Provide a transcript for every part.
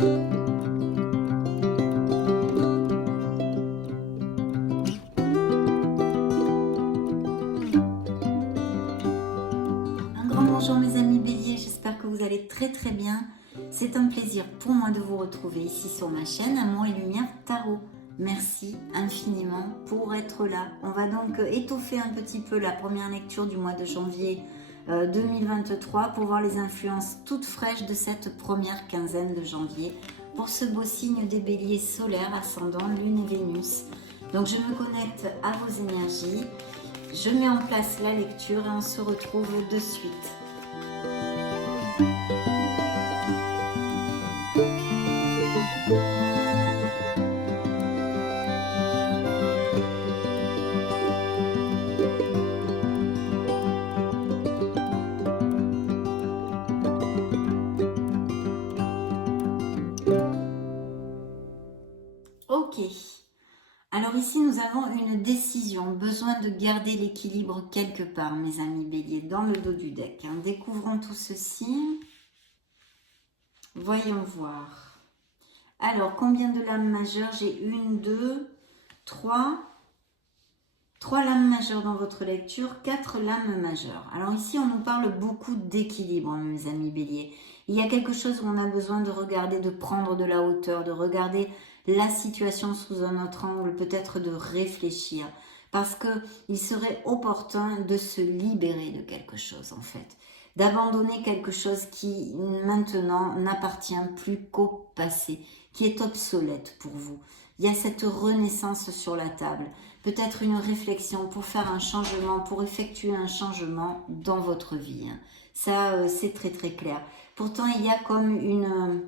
Un grand bonjour mes amis Bélier, j'espère que vous allez très bien. C'est un plaisir pour moi de vous retrouver ici sur ma chaîne Amour et Lumière Tarot. Merci infiniment pour être là. On va donc étoffer un petit peu la première lecture du mois de janvier 2023 pour voir les influences toutes fraîches de cette première quinzaine de janvier pour ce beau signe des Béliers solaires, ascendant Lune et Vénus. Donc je me connecte à vos énergies. Je mets en place la lecture et on se retrouve de suite. Ok. Alors ici, nous avons une décision, besoin de garder l'équilibre quelque part, mes amis Bélier, dans le dos du deck. Découvrons tout ceci. Voyons voir. Alors, combien de lames majeures? J'ai une, deux, trois. Trois lames majeures dans votre lecture, quatre lames majeures. Alors ici, on nous parle beaucoup d'équilibre, mes amis Bélier. Il y a quelque chose où on a besoin de regarder, de prendre de la hauteur, de regarder la situation sous un autre angle, peut-être de réfléchir. Parce qu'il serait opportun de se libérer de quelque chose, en fait. D'abandonner quelque chose qui, maintenant, n'appartient plus qu'au passé, qui est obsolète pour vous. Il y a cette renaissance sur la table. Peut-être une réflexion pour faire un changement, pour effectuer un changement dans votre vie. Ça, c'est très clair. Pourtant, il y a comme une...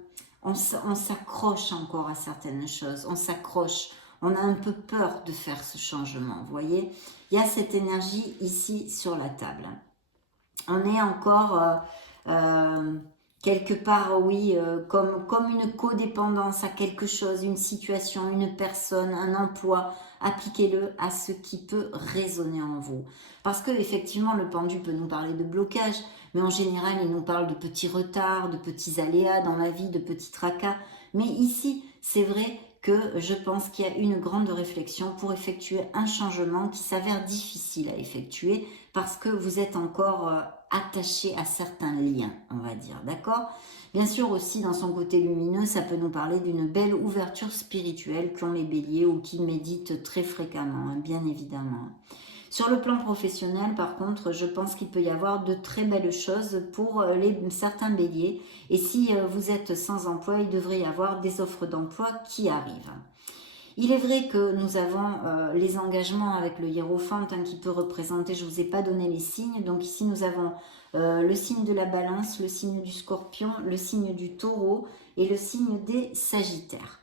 On s'accroche encore à certaines choses. On s'accroche. On a un peu peur de faire ce changement, vous voyez. Il y a cette énergie ici sur la table. On est encore... quelque part, oui, comme une codépendance à quelque chose, une situation, une personne, un emploi. Appliquez-le à ce qui peut résonner en vous. Parce que effectivement, le pendu peut nous parler de blocage, mais en général, il nous parle de petits retards, de petits aléas dans la vie, de petits tracas. Mais ici, c'est vrai que je pense qu'il y a une grande réflexion pour effectuer un changement qui s'avère difficile à effectuer parce que vous êtes encore attaché à certains liens, on va dire, d'accord? Bien sûr aussi, dans son côté lumineux, ça peut nous parler d'une belle ouverture spirituelle qu'ont les béliers ou qui méditent très fréquemment, bien évidemment. Sur le plan professionnel, par contre, je pense qu'il peut y avoir de très belles choses pour certains béliers. Et si vous êtes sans emploi, il devrait y avoir des offres d'emploi qui arrivent. Il est vrai que nous avons les engagements avec le hiérophante qui peut représenter, je ne vous ai pas donné les signes, donc ici nous avons le signe de la balance, le signe du scorpion, le signe du taureau et le signe des sagittaires.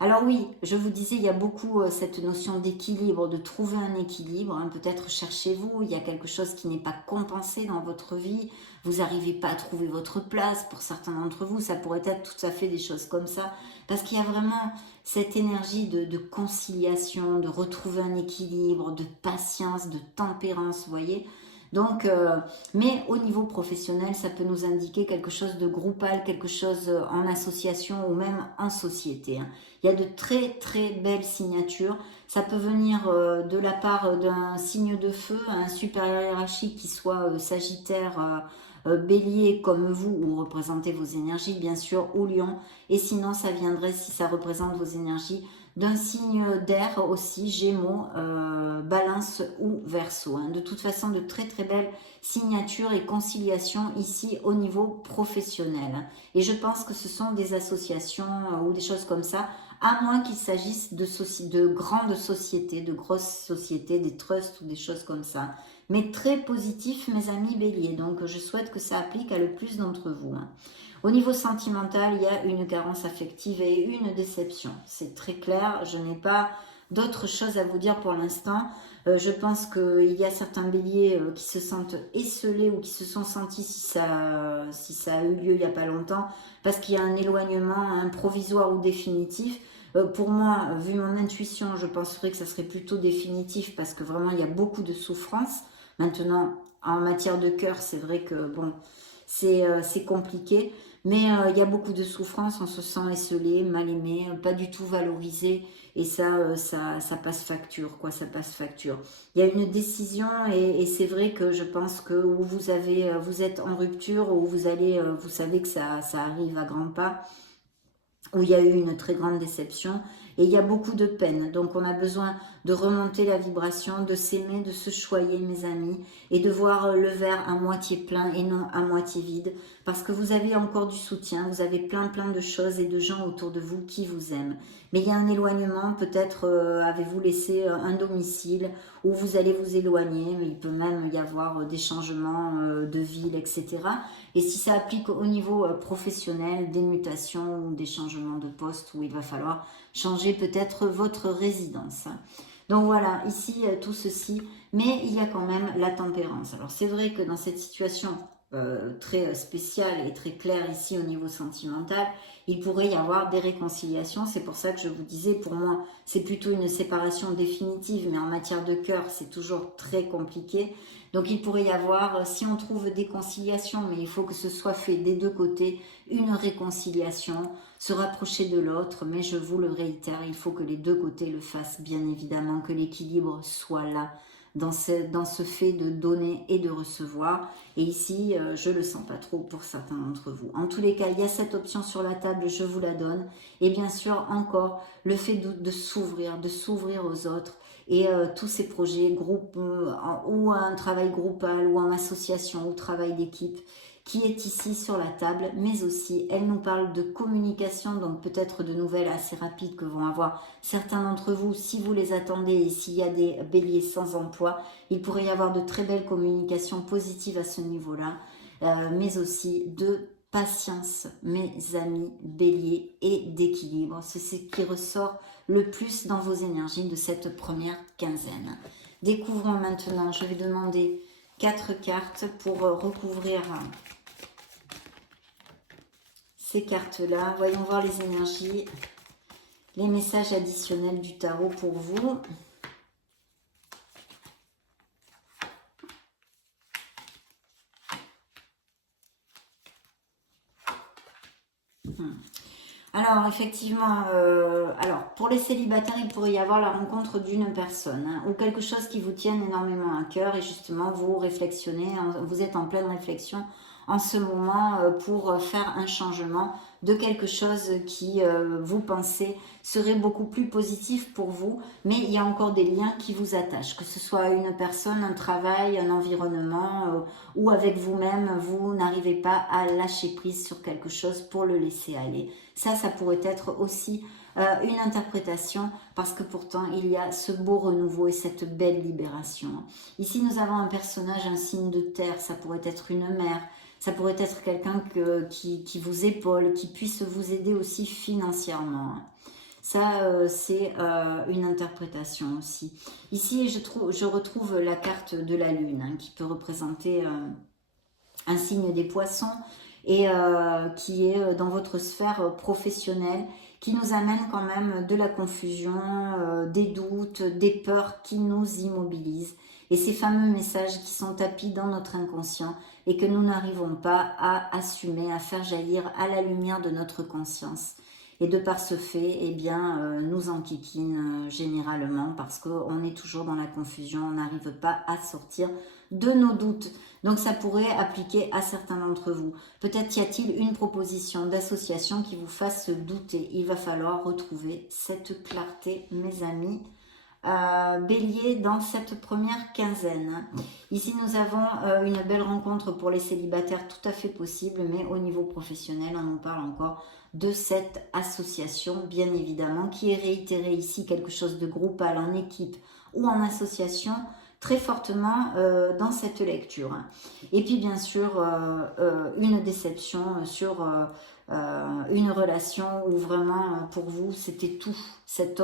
Alors oui, je vous disais, il y a beaucoup cette notion d'équilibre, de trouver un équilibre. Peut-être cherchez-vous, il y a quelque chose qui n'est pas compensé dans votre vie. Vous n'arrivez pas à trouver votre place. Pour certains d'entre vous, ça pourrait être tout à fait des choses comme ça. Parce qu'il y a vraiment cette énergie de conciliation, de retrouver un équilibre, de patience, de tempérance, vous voyez. Donc, mais au niveau professionnel, ça peut nous indiquer quelque chose de groupal, quelque chose en association ou même en société. Il y a de très belles signatures. Ça peut venir de la part d'un signe de feu, un supérieur hiérarchique qui soit sagittaire, bélier comme vous, ou représentez vos énergies bien sûr, ou lion. Et sinon, ça viendrait, si ça représente vos énergies, d'un signe d'air aussi, Gémeaux, Balance ou Verseau. De toute façon, de très belles signatures et conciliations ici au niveau professionnel. Et je pense que ce sont des associations ou des choses comme ça, à moins qu'il s'agisse de grandes sociétés, de grosses sociétés, des trusts ou des choses comme ça. Mais très positif, mes amis béliers. Donc, je souhaite que ça applique à le plus d'entre vous. Au niveau sentimental, il y a une carence affective et une déception. C'est très clair, je n'ai pas d'autre chose à vous dire pour l'instant. Je pense qu'il y a certains béliers qui se sentent esselés ou qui se sont sentis, si ça a eu lieu il n'y a pas longtemps, parce qu'il y a un éloignement, un provisoire ou définitif. Pour moi, vu mon intuition, je penserais que ça serait plutôt définitif parce que vraiment, il y a beaucoup de souffrance. Maintenant, en matière de cœur, c'est vrai que bon, c'est compliqué. Mais il y a beaucoup de souffrance, on se sent esseulé, mal aimé, pas du tout valorisé. Et ça passe facture, quoi, ça passe facture. Il y a une décision et c'est vrai que je pense que où vous êtes en rupture, où vous allez, vous savez que ça arrive à grands pas, où il y a eu une très grande déception et il y a beaucoup de peine. Donc on a besoin de remonter la vibration, de s'aimer, de se choyer, mes amis, et de voir le verre à moitié plein et non à moitié vide, parce que vous avez encore du soutien, vous avez plein de choses et de gens autour de vous qui vous aiment. Mais il y a un éloignement, peut-être avez-vous laissé un domicile où vous allez vous éloigner, mais il peut même y avoir des changements de ville, etc. Et si ça applique au niveau professionnel, des mutations ou des changements de poste où il va falloir changer peut-être votre résidence. Donc voilà, ici tout ceci, mais il y a quand même la tempérance. Alors c'est vrai que dans cette situation très spéciale et très claire ici au niveau sentimental, il pourrait y avoir des réconciliations. C'est pour ça que je vous disais, pour moi, c'est plutôt une séparation définitive, mais en matière de cœur, c'est toujours très compliqué. Donc il pourrait y avoir, si on trouve des conciliations, mais il faut que ce soit fait des deux côtés, une réconciliation, se rapprocher de l'autre, mais je vous le réitère, il faut que les deux côtés le fassent, bien évidemment, que l'équilibre soit là, dans ce fait de donner et de recevoir. Et ici, je ne le sens pas trop pour certains d'entre vous. En tous les cas, il y a cette option sur la table, je vous la donne. Et bien sûr, encore, le fait de s'ouvrir aux autres, et tous ces projets, groupes, ou un travail groupal, ou en association, ou travail d'équipe, qui est ici sur la table, mais aussi elle nous parle de communication, donc peut-être de nouvelles assez rapides que vont avoir certains d'entre vous, si vous les attendez, et s'il y a des béliers sans emploi, il pourrait y avoir de très belles communications positives à ce niveau-là, mais aussi de patience, mes amis béliers, et d'équilibre. C'est ce qui ressort le plus dans vos énergies de cette première quinzaine. Découvrons maintenant, je vais demander 4 cartes pour recouvrir ces cartes-là. Voyons voir les énergies, les messages additionnels du tarot pour vous. Alors, effectivement, pour les célibataires, il pourrait y avoir la rencontre d'une personne, hein, ou quelque chose qui vous tienne énormément à cœur, et justement, vous réflexionnez, vous êtes en pleine réflexion en ce moment pour faire un changement de quelque chose qui, vous pensez, serait beaucoup plus positif pour vous, mais il y a encore des liens qui vous attachent, que ce soit une personne, un travail, un environnement, ou avec vous-même, vous n'arrivez pas à lâcher prise sur quelque chose pour le laisser aller. Ça pourrait être aussi une interprétation, parce que pourtant il y a ce beau renouveau et cette belle libération. Ici nous avons un personnage, un signe de terre, ça pourrait être une mère, ça pourrait être quelqu'un qui vous épaule, qui puisse vous aider aussi financièrement. Ça, c'est une interprétation aussi. Ici, je retrouve la carte de la lune, hein, qui peut représenter un signe des poissons, et qui est dans votre sphère professionnelle, qui nous amène quand même de la confusion, des doutes, des peurs qui nous immobilisent. Et ces fameux messages qui sont tapis dans notre inconscient et que nous n'arrivons pas à assumer, à faire jaillir à la lumière de notre conscience. Et de par ce fait, eh bien, nous enquiquinent généralement, parce qu'on est toujours dans la confusion, on n'arrive pas à sortir de nos doutes. Donc ça pourrait appliquer à certains d'entre vous. Peut-être y a-t-il une proposition d'association qui vous fasse douter. Il va falloir retrouver cette clarté, mes amis. Bélier, dans cette première quinzaine. Ici, nous avons une belle rencontre pour les célibataires, tout à fait possible, mais au niveau professionnel, on nous parle encore de cette association, bien évidemment, qui est réitérée ici, quelque chose de groupal, en équipe ou en association, très fortement dans cette lecture. Et puis, bien sûr, une déception sur une relation où vraiment, pour vous, c'était tout. Cette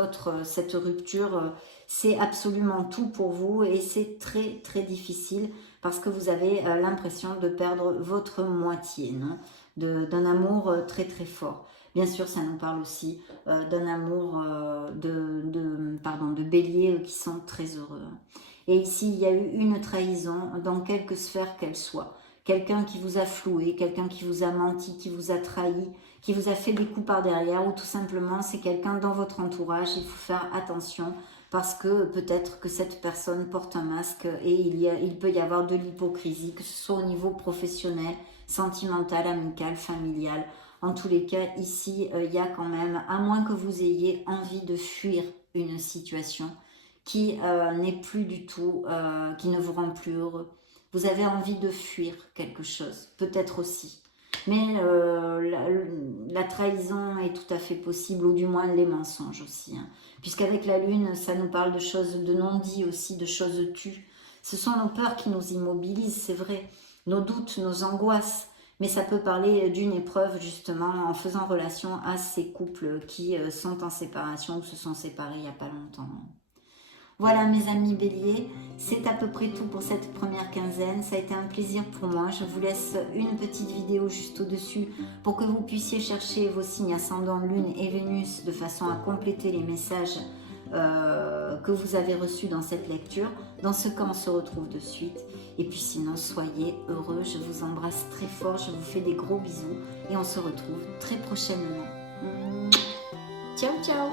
rupture, c'est absolument tout pour vous, et c'est très, très difficile, parce que vous avez l'impression de perdre votre moitié, non, d'un amour très, très fort. Bien sûr, ça nous parle aussi d'un amour de béliers qui sont très heureux. Et ici, il y a eu une trahison dans quelque sphère qu'elle soit. quelqu'un qui vous a floué, quelqu'un qui vous a menti, qui vous a trahi, qui vous a fait des coups par derrière, ou tout simplement c'est quelqu'un dans votre entourage. Il faut faire attention parce que peut-être que cette personne porte un masque et il peut y avoir de l'hypocrisie, que ce soit au niveau professionnel, sentimental, amical, familial. En tous les cas, ici, il y a quand même, à moins que vous ayez envie de fuir une situation qui n'est plus du tout, qui ne vous rend plus heureux. Vous avez envie de fuir quelque chose, peut-être aussi. Mais la trahison est tout à fait possible, ou du moins les mensonges aussi. Hein. Puisqu'avec la lune, ça nous parle de choses, de non-dits aussi, de choses tues. Ce sont nos peurs qui nous immobilisent, c'est vrai. Nos doutes, nos angoisses. Mais ça peut parler d'une épreuve justement en faisant relation à ces couples qui sont en séparation ou se sont séparés il n'y a pas longtemps. Voilà mes amis béliers, c'est à peu près tout pour cette première quinzaine. Ça a été un plaisir pour moi. Je vous laisse une petite vidéo juste au-dessus pour que vous puissiez chercher vos signes ascendant, lune et Vénus de façon à compléter les messages que vous avez reçus dans cette lecture. Dans ce cas, on se retrouve de suite. Et puis sinon, soyez heureux. Je vous embrasse très fort. Je vous fais des gros bisous. Et on se retrouve très prochainement. Ciao, ciao!